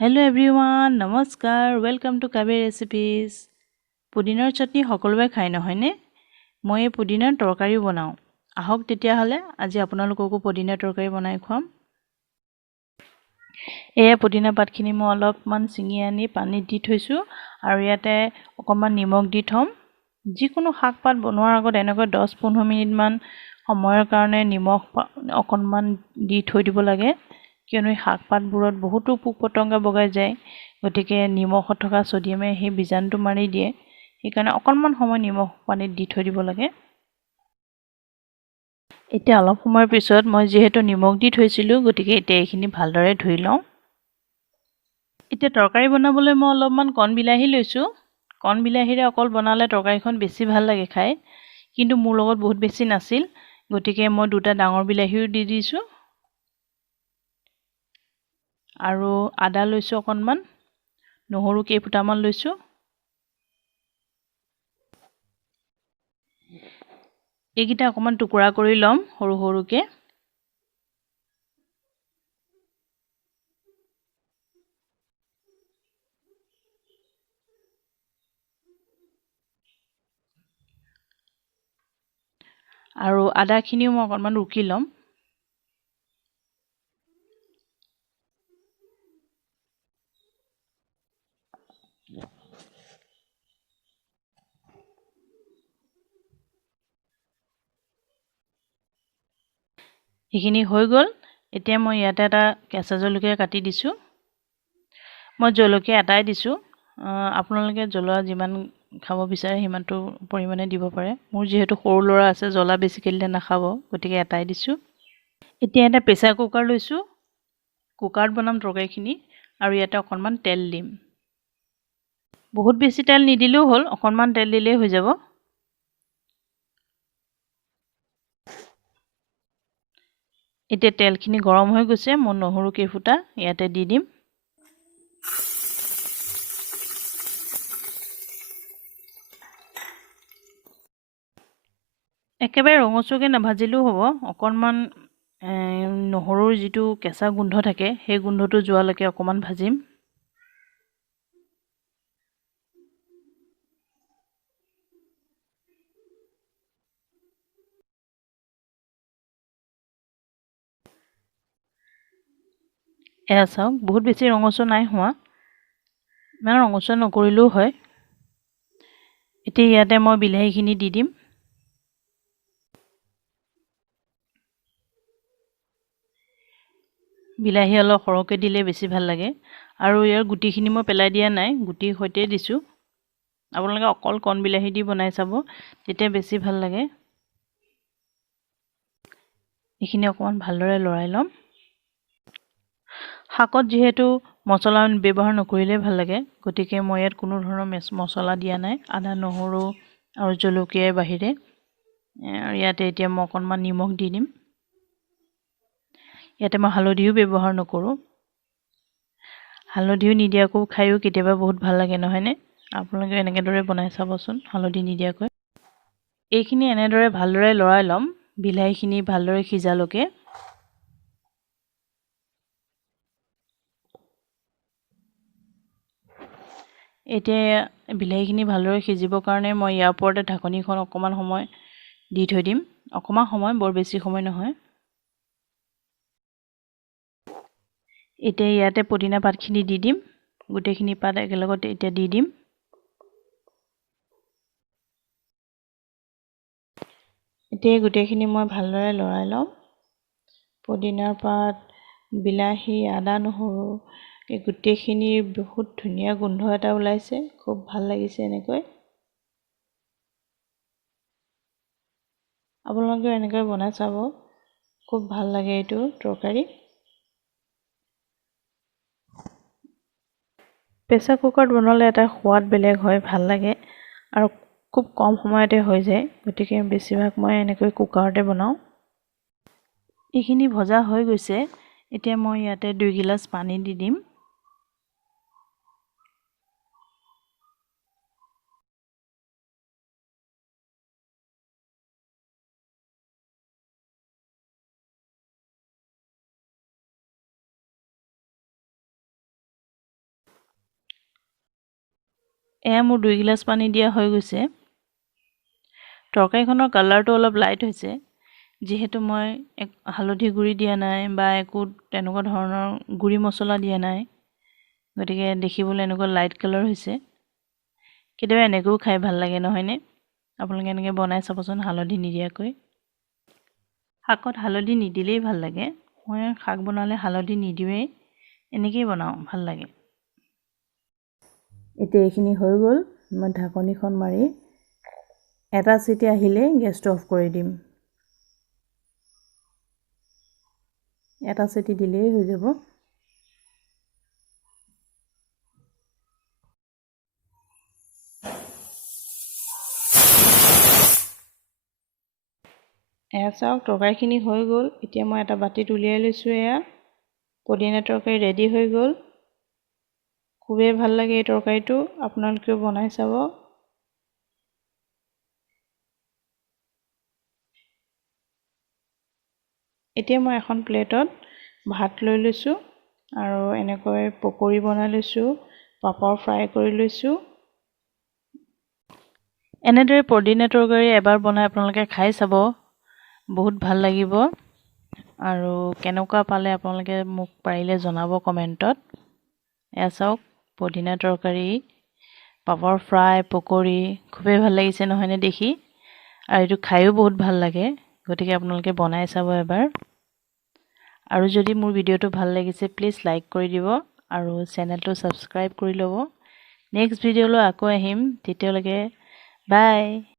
Hello everyone, Namaskar, welcome to Kabe Recipes. পুদিনাৰ চাটনি সকলোৱে খায় নহয়নে? মই এই পুদিনাৰ তৰকাৰী বনাওঁ। আহক তেতিয়াহ'লে আজি আপোনালোককো পুদিনাৰ তৰকাৰী বনাই খুৱাম। এই পুদিনা পাতখিনি মই অলপমান ছিঙি আনি পানীত দি থৈছোঁ আৰু ইয়াতে অকণমান নিমখ দি থম। যিকোনো শাক পাত বনোৱাৰ আগত এনেকৈ 10-15 মিনিটমান সময়ৰ কাৰণে নিমখ অকণমান দি থৈ দিব লাগে। কিয়নো এই শাক পাতবোৰত বহুতো পোক পতংগ বগাই যায়, গতিকে নিমখত থকা ছডিয়ামে সেই বীজাণুটো মাৰি দিয়ে। সেইকাৰণে অকণমান সময় নিমখ পানীত দি থৈ দিব লাগে। এতিয়া অলপ সময়ৰ পিছত মই যিহেতু নিমখ দি থৈছিলোঁ, গতিকে এতিয়া এইখিনি ভালদৰে ধুই লওঁ। এতিয়া তৰকাৰী বনাবলৈ মই অলপমান কণ বিলাহী লৈছোঁ। কণ বিলাহীৰে অকল বনালে তৰকাৰীখন বেছি ভাল লাগে খাই, কিন্তু মোৰ লগত বহুত বেছি নাছিল, গতিকে মই 2টা ডাঙৰ বিলাহীও দি দিছোঁ। আৰু আদা লৈছোঁ অকণমান, নহৰু কেইফুটামান লৈছোঁ। এইকেইটা অকণমান টুকুৰা কৰি ল'ম সৰু সৰুকৈ। আৰু আদাখিনিও মই অকণমান ৰুকি ল'ম। এইখিনি হৈ গ'ল। এতিয়া মই ইয়াতে এটা কেঁচা জলকীয়া কাটি দিছোঁ। মই জলকীয়া এটাই দিছোঁ। আপোনালোকে জ্বলা যিমান খাব বিচাৰে সিমানটো পৰিমাণে দিব পাৰে। মোৰ যিহেতু সৰু ল'ৰা আছে, জ্বলা বেছিকৈ দিলে নাখাব, গতিকে এটাই দিছোঁ। এতিয়া এটা প্ৰেছাৰ কুকাৰ লৈছোঁ। কুকাৰত বনাম তৰকাৰীখিনি আৰু ইয়াতে অকণমান তেল দিম। বহুত বেছি তেল নিদিলেও হ'ল, অকণমান তেল দিলেই হৈ যাব। এতিয়া তেলখিনি গৰম হৈ গৈছে, মই নহৰু কেইফুটা ইয়াতে দি দিম। একেবাৰে ৰঙচুৱাকৈ নাভাজিলেও হ'ব, অকণমান নহৰুৰ যিটো কেঁচা গোন্ধ থাকে সেই গোন্ধটো যোৱালৈকে অকণমান ভাজিম। এয়া চাওক, বহুত বেছি ৰঙচুৱা নাই হোৱা, ইমান ৰঙচুৱা নকৰিলেও হয়। এতিয়া ইয়াতে মই বিলাহীখিনি দি দিম। বিলাহী অলপ সৰহকৈ দিলে বেছি ভাল লাগে। আৰু ইয়াৰ গুটিখিনি মই পেলাই দিয়া নাই, গুটিৰ সৈতে দিছোঁ। আপোনালোকে অকল কণ বিলাহী দি বনাই চাব, তেতিয়া বেছি ভাল লাগে। এইখিনি অকণমান ভালদৰে লৰাই ল'ম। শাকত যিহেতু মছলা ব্যৱহাৰ নকৰিলে ভাল লাগে, গতিকে মই ইয়াত কোনো ধৰণৰ মছলা দিয়া নাই, আদা নহৰু আৰু জলকীয়াৰ বাহিৰে। আৰু ইয়াতে এতিয়া মই অকণমান নিমখ দি দিম। ইয়াতে মই হালধিও ব্যৱহাৰ নকৰোঁ। হালধিও নিদিয়াকৈ খায়ো কেতিয়াবা বহুত ভাল লাগে নহয়নে? আপোনালোকে এনেদৰে বনাই চাবচোন হালধি নিদিয়াকৈ। এইখিনি এনেদৰে ভালদৰে লৰাই ল'ম, বিলাহীখিনি ভালদৰে সিজালৈকে। এতিয়া বিলাহীখিনি ভালদৰে সিজিবৰ কাৰণে মই ইয়াৰ ওপৰতে ঢাকনিখন অকণমান সময় দি থৈ দিম। অকণমান সময়, বৰ বেছি সময় নহয়। এতিয়া ইয়াতে পুদিনা পাতখিনি দি দিম। গোটেইখিনি পাত একেলগতে এতিয়া দি দিম। এতিয়া গোটেইখিনি মই ভালদৰে লৰাই ল'ম। পুদিনাৰ পাত, বিলাহী, আদা নহৰু, এই গোটেইখিনিৰ বহুত ধুনীয়া গোন্ধ এটা ওলাইছে, খুব ভাল লাগিছে এনেকৈ। আপোনালোকে এনেকৈ বনাই চাব, খুব ভাল লাগে এইটো তৰকাৰী। প্ৰেছাৰ কুকাৰত বনালে এটা সোৱাদ বেলেগ হয়, ভাল লাগে আৰু খুব কম সময়তে হৈ যায়, গতিকে বেছিভাগ মই এনেকৈ কুকাৰতে বনাওঁ। এইখিনি ভজা হৈ গৈছে। এতিয়া মই ইয়াতে 2 গিলাচ পানী দি দিম। এয়া মোৰ 2 গিলাচ পানী দিয়া হৈ গৈছে। তৰকাৰীখনৰ কালাৰটো অলপ লাইট হৈছে, যিহেতু মই হালধি গুড়ি দিয়া নাই বা একো তেনেকুৱা ধৰণৰ গুড়ি মছলা দিয়া নাই, গতিকে দেখিবলৈ এনেকুৱা লাইট কালাৰ হৈছে। কেতিয়াবা এনেকৈও খাই ভাল লাগে নহয়নে? আপোনালোকে এনেকৈ বনাই চাবচোন হালধি নিদিয়াকৈ। শাকত হালধি নিদিলেই ভাল লাগে। মই শাক বনালে হালধি নিদিওঁৱেই, এনেকৈয়ে বনাওঁ, ভাল লাগে। এতিয়া এইখিনি হৈ গ'ল। মই ঢাকনিখন মাৰি এটা চিটি আহিলে গেছটো অফ কৰি দিম। এটা চিটি দিলেই হৈ যাব। এয়া চাওক তৰকাৰীখিনি হৈ গ'ল। এতিয়া মই এটা বাতিত উলিয়াই লৈছোঁ। এয়া পদিনা তৰকাৰী ৰেডি হৈ গ'ল। খুবেই ভাল লাগে এই তৰকাৰীটো, আপোনালোকেও বনাই চাব। এতিয়া মই এখন প্লেটত ভাত লৈ লৈছোঁ আৰু এনেকৈ পকৰি বনাই লৈছোঁ, পাপৰ ফ্ৰাই কৰি লৈছোঁ। এনেদৰে পদিনা তৰকাৰী এবাৰ বনাই আপোনালোকে খাই চাব, বহুত ভাল লাগিব। আৰু কেনেকুৱা পালে আপোনালোকে মোক পাৰিলে জনাব কমেণ্টত। এয়া চাওক পদিনা তৰকাৰী, পাপৰ ফ্ৰাই, পকৰি, খুবেই ভাল লাগিছে নহয়নে দেখি? আৰু এইটো খায়ো বহুত ভাল লাগে, গতিকে আপোনালোকে বনাই চাব এবাৰ। আৰু যদি মোৰ ভিডিঅ'টো ভাল লাগিছে প্লিজ লাইক কৰি দিব আৰু চেনেলটো ছাবস্ক্ৰাইব কৰি ল'ব। নেক্সট ভিডিঅ'লৈ আকৌ আহিম, তেতিয়ালৈকে বাই।